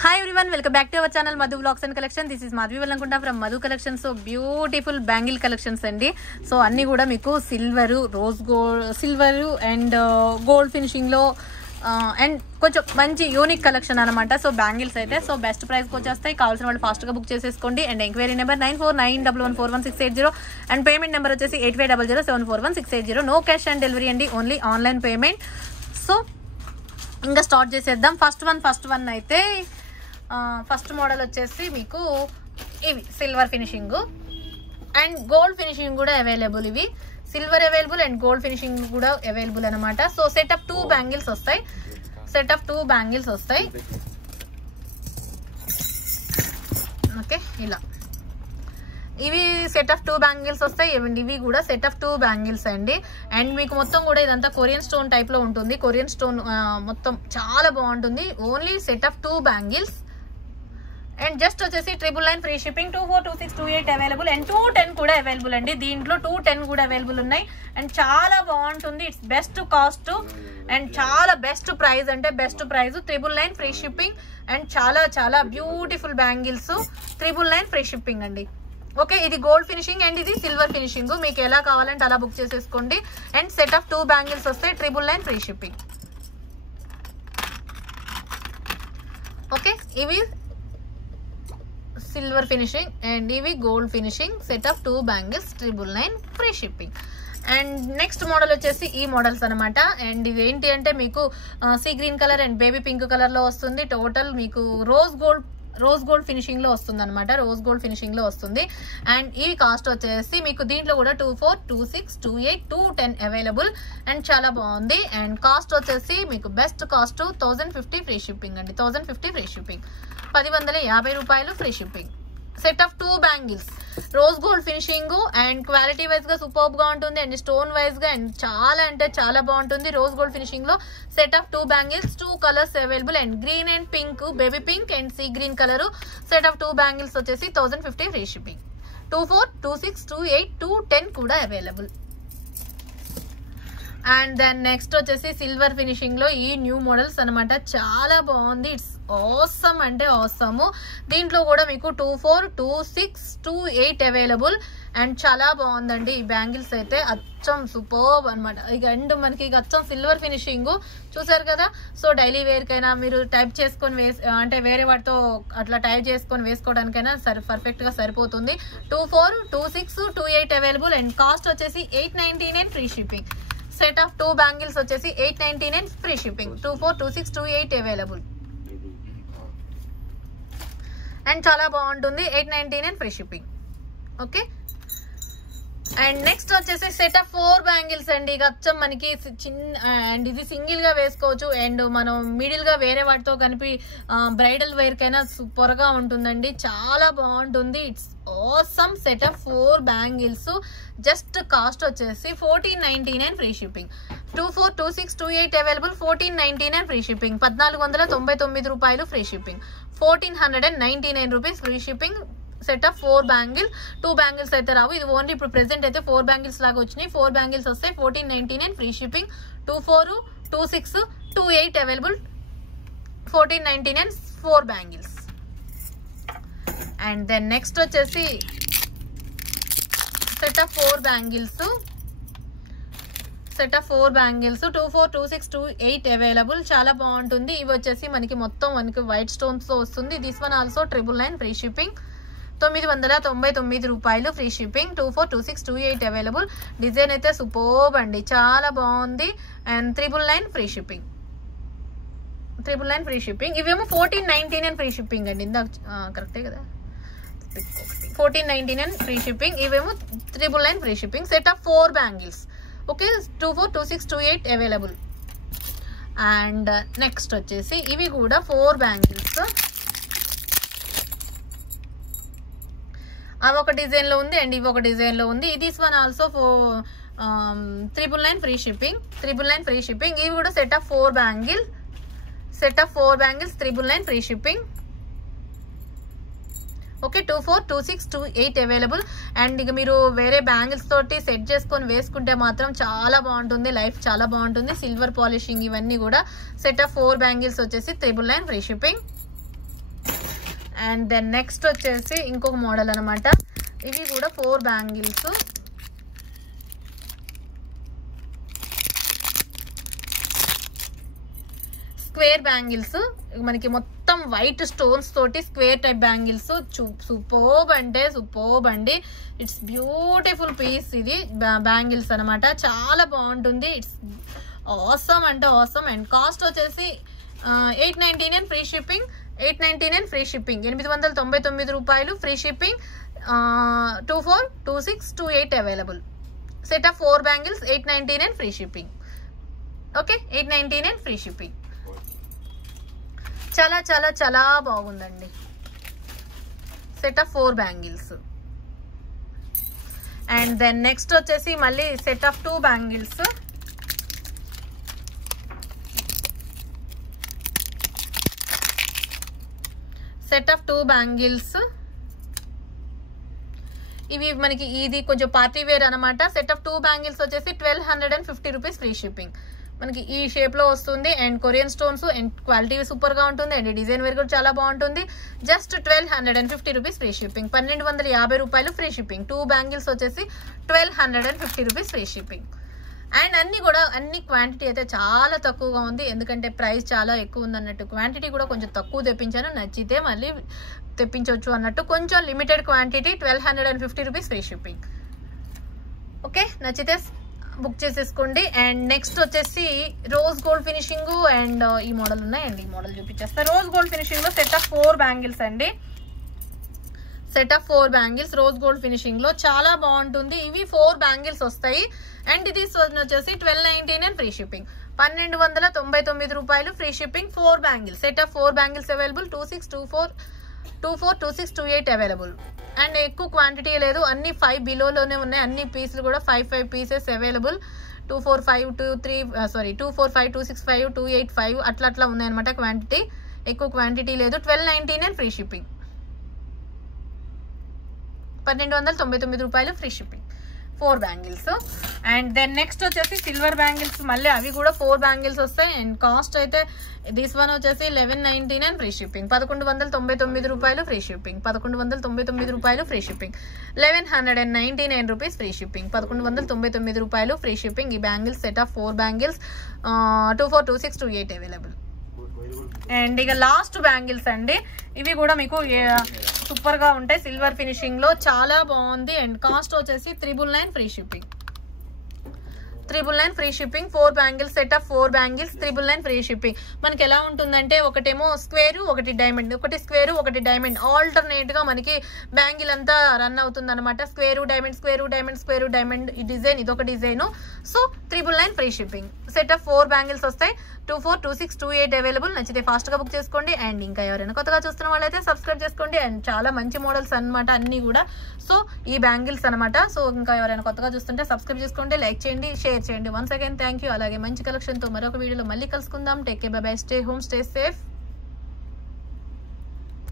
Hi everyone, welcome back to our channel Madhu Vlogs and Collection. This is Madhvi Vallankunda from Madhu Collection. So beautiful bangle collections andi. So anni kuda meeku silver, rose gold, silver and gold finishing lo and కొంచెం మంచి unique collection అనమాట. So bangles అయితే so best ప్రైస్కి వచ్చేస్తాయి. కావాల్సిన వాళ్ళు ఫాస్ట్గా book చేసేసుకోండి. And enquiry number 9491141680 and payment number వచ్చేసి 8500741680. నో క్యాష్ ఆన్ డెలివరీ అండి, ఓన్లీ ఆన్లైన్ పేమెంట్. సో ఇంకా స్టార్ట్ చేసేద్దాం. ఫస్ట్ వన్ అయితే ఫస్ట్ మోడల్ వచ్చేసి మీకు ఇవి silver finishing and gold finishing కూడా అవైలబుల్. ఇవి silver available and gold finishing కూడా అవైలబుల్ అనమాట. సో సెట్ ఆఫ్ 2 బ్యాంగిల్స్ వస్తాయి. ఓకే, ఇలా ఇవి సెట్ ఆఫ్ 2 బ్యాంగిల్స్ వస్తాయి. ఇవి కూడా సెట్ ఆఫ్ 2 బ్యాంగిల్స్ అండి. అండ్ మీకు మొత్తం కూడా ఇదంతా కొరియన్ స్టోన్ టైప్ లో ఉంటుంది. కొరియన్ స్టోన్ మొత్తం చాలా బాగుంటుంది. Only set of 2 bangles and just వచ్చేసి 999 ఫ్రీ షిప్పింగ్. 242628 అవైలబుల్ అండ్ 210 కూడా అవైలబుల్ అండి. దీంట్లో 210 కూడా అవైలబుల్ ఉన్నాయి. అండ్ చాలా బాగుంటుంది. ఇట్స్ బెస్ట్ కాస్ట్ అండ్ చాలా బెస్ట్ ప్రైస్, అంటే best price. 999 free shipping and చాలా చాలా బ్యూటిఫుల్ బ్యాంగిల్స్. 999 ఫ్రీ షిప్పింగ్ అండి. ఓకే, ఇది గోల్డ్ ఫినిషింగ్ అండ్ ఇది సిల్వర్ ఫినిషింగ్. మీకు ఎలా కావాలంటే అలా బుక్ చేసేసుకోండి. అండ్ సెట్ ఆఫ్ 2 బ్యాంగిల్స్ వస్తాయి. 999 ఫ్రీ షిప్పింగ్. ఓకే, ఇవి సిల్వర్ ఫినిషింగ్ అండ్ ఇవి gold finishing. Set of 2 bangles 999 free shipping. And next model వచ్చేసి ఈ మోడల్స్ అనమాట. అండ్ ఇవి ఏంటి అంటే మీకు sea green colour and baby pink colour లో వస్తుంది. టోటల్ మీకు రోజ్ గోల్డ్ ఫినిషింగ్ లో వస్తుంది అనమాట. రోజ్ గోల్డ్ ఫినిషింగ్ లో వస్తుంది. అండ్ ఈ కాస్ట్ వచ్చేసి మీకు దీంట్లో కూడా 24, 26, 28, 210 అవైలబుల్ అండ్ చాలా బాగుంది. అండ్ కాస్ట్ వచ్చేసి మీకు బెస్ట్ కాస్ట్ 1050 ఫ్రీ షిప్పింగ్ అండి. 1050 ఫ్రీ షిప్పింగ్, 1150 రూపాయలు free shipping. Set of 2 bangles, rose gold finishing and quality wise గా సూపర్బ్ గా ఉంటుంది. అండ్ స్టోన్ వైజ్ గా అండ్ చాలా అంటే చాలా బాగుంటుంది. రోజ్ గోల్డ్ ఫినిషింగ్ లో set of 2 bangles, 2 colours available and green and pink, baby pink and sea green colour. Set of 2 bangles వచ్చేసి 1050 ఫ్రీ షిప్పింగ్. 24, 26, 28, 210 కూడా అవైలబుల్. అండ్ దెన్ నెక్స్ట్ వచ్చేసి silver finishing లో ఈ న్యూ మోడల్స్ అనమాట. చాలా బాగుంది. It's awesome అంటే ఆసమ్. దీంట్లో కూడా మీకు 24, 26, 28 అవైలబుల్ అండ్ చాలా బాగుందండి. ఈ బ్యాంగిల్స్ అయితే అచ్చం సూపర్బ్ అనమాట. ఇక అండ్ మనకి అచ్చం సిల్వర్ ఫినిషింగ్ చూసారు కదా. సో డైలీ వేర్ కైనా మీరు టైప్ చేసుకొని అంటే వేరే వాటితో అట్లా టైప్ చేసుకొని వేసుకోవడానికైనా పర్ఫెక్ట్ గా సరిపోతుంది. 24, 26, 28 అవైలబుల్ అండ్ కాస్ట్ వచ్చేసి 899 free shipping. Set of 2 bangles వచ్చేసి 899 ఫ్రీ షిప్పింగ్. 24, 26, 28 అవైలబుల్ అండ్ చాలా బాగుంటుంది. 899 free shipping. Okay, and next వచ్చేసి సెట్ ఆఫ్ 4 బ్యాంగిల్స్ అండి. ఇక అచ్చం మనకి చిన్న అండ్ ఇది సింగిల్ గా వేసుకోవచ్చు అండ్ మనం మిడిల్ గా వేరే వాటితో కలిపి బ్రైడల్ వేర్ కైనా సూపర్ గా ఉంటుందండి. చాలా బాగుంటుంది. It's awesome. Set of 4 bangles just cost వచ్చేసి 1499 free shipping. 24, 26, 28 available. 1499 free shipping. 1499 రూపాయలు free shipping. 1499 rupees free shipping. Set of 4 bangle. 2 bangles అయితే రావు. ఇది ఓన్లీ ఇప్పుడు ప్రెసెంట్ అయితే 4 బ్యాంగిల్స్ లాగా వచ్చినాయి. 4 బ్యాంగిల్స్ వస్తాయి. 1499 free shipping. 24, 26, 28 available. 1499 4 bangles. And then next వచ్చేసి set of 4 bangles. Set of 4 bangles 24, 26, 28 available. చాలా బాగుంటుంది. ఇవి వచ్చేసి మనకి వైట్ స్టోన్స్ తో వస్తుంది. This one also 999 free shipping. 999 రూపాయలు ఫ్రీ షిప్పింగ్. 24, 26, 28 అవైలబుల్. డిజైన్ అయితే సూపర్బ్ అండి, చాలా బాగుంది. And 999 free shipping. 999 free shipping. ఇవేమో 1499 ఫ్రీ షిప్పింగ్ అండి. ఇందాక కరెక్టే కదా, 1499 ఫ్రీ షిప్పింగ్. ఇవేమో 999 free shipping. Set of 4 bangles. Okay, 24, 26, 28 available. And next వచ్చేసి ఇవి కూడా 4 బ్యాంగిల్స్. అవి ఒక డిజైన్ లో ఉంది అండ్ ఇవి ఒక డిజైన్ లో ఉంది. This one also 999 free shipping. 999 free shipping. ఇవి కూడా set of 4 bangle. Set of 4 bangles 999 free shipping. Okay, 24, 26, 28 available. And ఇక మీరు వేరే బ్యాంగిల్స్ తోటి సెట్ చేసుకొని వేసుకుంటే మాత్రం చాలా బాగుంటుంది. లైఫ్ చాలా బాగుంటుంది. సిల్వర్ పాలిషింగ్ ఇవన్నీ కూడా. సెట్ ఆఫ్ 4 బ్యాంగిల్స్ వచ్చేసి 999 free shipping. And then next వచ్చేసి ఇంకొక మోడల్ అనమాట. ఇవి కూడా 4 బ్యాంగిల్స్. స్క్వేర్ బ్యాంగిల్స్ మనకి మొత్తం వైట్ స్టోన్స్ తోటి స్క్వేర్ టైప్ బ్యాంగిల్స్. సూపర్బ్ అంటే సూపర్బ్ అండి. It's beautiful piece. ఇది బ్యాంగిల్స్ అనమాట, చాలా బాగుంటుంది. ఇట్స్ ఆసమ్ అంటే ఆసమ్. అండ్ కాస్ట్ వచ్చేసి 899 ఫ్రీ షిప్పింగ్. 899 ఫ్రీ షిప్పింగ్, 899 రూపాయలు free shipping. 242628 available. Set of 4 bangles 899 free shipping. Okay, 899 free shipping. చాలా చాలా చాలా బాగుందండి. Set of 4 bangles. And then next వచ్చేసి మళ్ళీ set of 2 bangles. Set of 2 bangles. ఇవి మనకి ఇది కొంచెం పార్టీ వేర్ అనమాట. సెట్ ఆఫ్ 2 బ్యాంగిల్స్ వచ్చేసి 1250 రూపీస్ ఫ్రీ షిప్పింగ్. మనకి ఈ షేప్ లో వస్తుంది. And Korean stones. And quality super గా ఉంటుంది. అండ్ డిజైన్ వేర్ కూడా చాలా బాగుంటుంది. Just 1250 rupees free shipping. 1250 రూపాయలు ఫ్రీ షిప్పింగ్. 2 బ్యాంగిల్స్ వచ్చేసి 1250 రూపీస్ ఫ్రీ షిప్పింగ్. అండ్ అన్ని క్వాంటిటీ అయితే చాలా తక్కువగా ఉంది, ఎందుకంటే ప్రైస్ చాలా ఎక్కువ ఉంది అన్నట్టు. క్వాంటిటీ కూడా కొంచెం తక్కువ తెప్పించాను, నచ్చితే మళ్ళీ తెప్పించవచ్చు అన్నట్టు. కొంచెం limited quantity, 1250 rupees free shipping. Okay, నచ్చితే బుక్ చేసేసుకోండి. అండ్ నెక్స్ట్ వచ్చేసి రోజ్ గోల్డ్ ఫినిషింగ్. అండ్ ఈ మోడల్ ఉన్నాయండి, ఈ మోడల్ చూపించేస్తా. రోజ్ గోల్డ్ ఫినిషింగ్ లో సెట్ ఆఫ్ 4 బ్యాంగిల్స్ అండి. Set of 4 bangles rose gold finishing లో చాలా బాగుంటుంది. ఇవి 4 బ్యాంగిల్స్ వస్తాయి. అండ్ ఇది వచ్చేసి 1299 ఫ్రీ షిప్పింగ్. 1299 రూపాయలు free shipping. 4 bangles. Set of 4 bangles available. 242628 available. And ఎక్కువ క్వాంటిటీ లేదు, అన్ని 5 బిలోలోనే ఉన్నాయి. అన్ని పీసులు కూడా 5 పీసెస్ అవైలబుల్. 245, 245, 265, 285 అట్లా ఉన్నాయన్నమాట. క్వాంటిటీ ఎక్కువ క్వాంటిటీ లేదు. 1299 ఫ్రీ షిప్పింగ్. 1299 రూపాయలు free shipping. 4 bangles. And then next వచ్చేసి సిల్వర్ బ్యాంగిల్స్. మళ్ళీ అవి కూడా 4 బ్యాంగిల్స్ వస్తాయి. అండ్ కాస్ట్ అయితే దిస్ వన్ వచ్చేసి 1199 ఫ్రీ షిప్పింగ్. 1199 రూపాయలు ఫ్రీ షిప్పింగ్. 1199 రూపాయలు free shipping. 1199 rupees free shipping. 1199 రూపాయలు ఫ్రీ షిప్పింగ్. ఈ bangles set of 4 bangles 242628 available. And ఇక లాస్ట్ బ్యాంగిల్స్ అండి. ఇవి కూడా మీకు సూపర్ గా ఉంటాయి, సిల్వర్ ఫినిషింగ్ లో చాలా బాగుంది. అండ్ కాస్ట్ వచ్చేసి 399 free shipping. 399 free shipping. 4 bangles. Set of 4 bangles 399 free shipping. మనకి ఎలా ఉంటుందంటే ఒకటేమో స్క్వేర్, ఒకటి డైమండ్, ఒకటి స్క్వేర్, ఒకటి డైమండ్, ఆల్టర్నేట్ గా మనకి బ్యాంగిల్ అంతా రన్ అవుతుంది అనమాట. Square diamond, square diamond, square diamond. ఈ డిజైన్ ఇదొక design. So 399 free shipping. Set of 4 bangles వస్తాయి. 242628 అవైలబుల్. నచ్చితే ఫాస్ట్ గా బుక్ చేసుకోండి. అండ్ ఇంకా ఎవరైనా కొత్తగా చూస్తున్న వాళ్ళైతే సబ్స్క్రైబ్ చేసుకోండి. అండ్ చాలా మంచి మోడల్స్ అనమాట అన్ని కూడా. సో ఈ బ్యాంగిల్స్ అనమాట. సో ఇంకా ఎవరైనా కొత్తగా చూస్తుంటే సబ్స్క్రైబ్ చేసుకోండి, లైక్ చేయండి, షేర్ చేయండి. Once again thank you. అలాగే మంచి కలెక్షన్ తో మరొక వీడియోలో మళ్ళీ కలుసుకుందాం. Take care, by by, stay home, stay safe.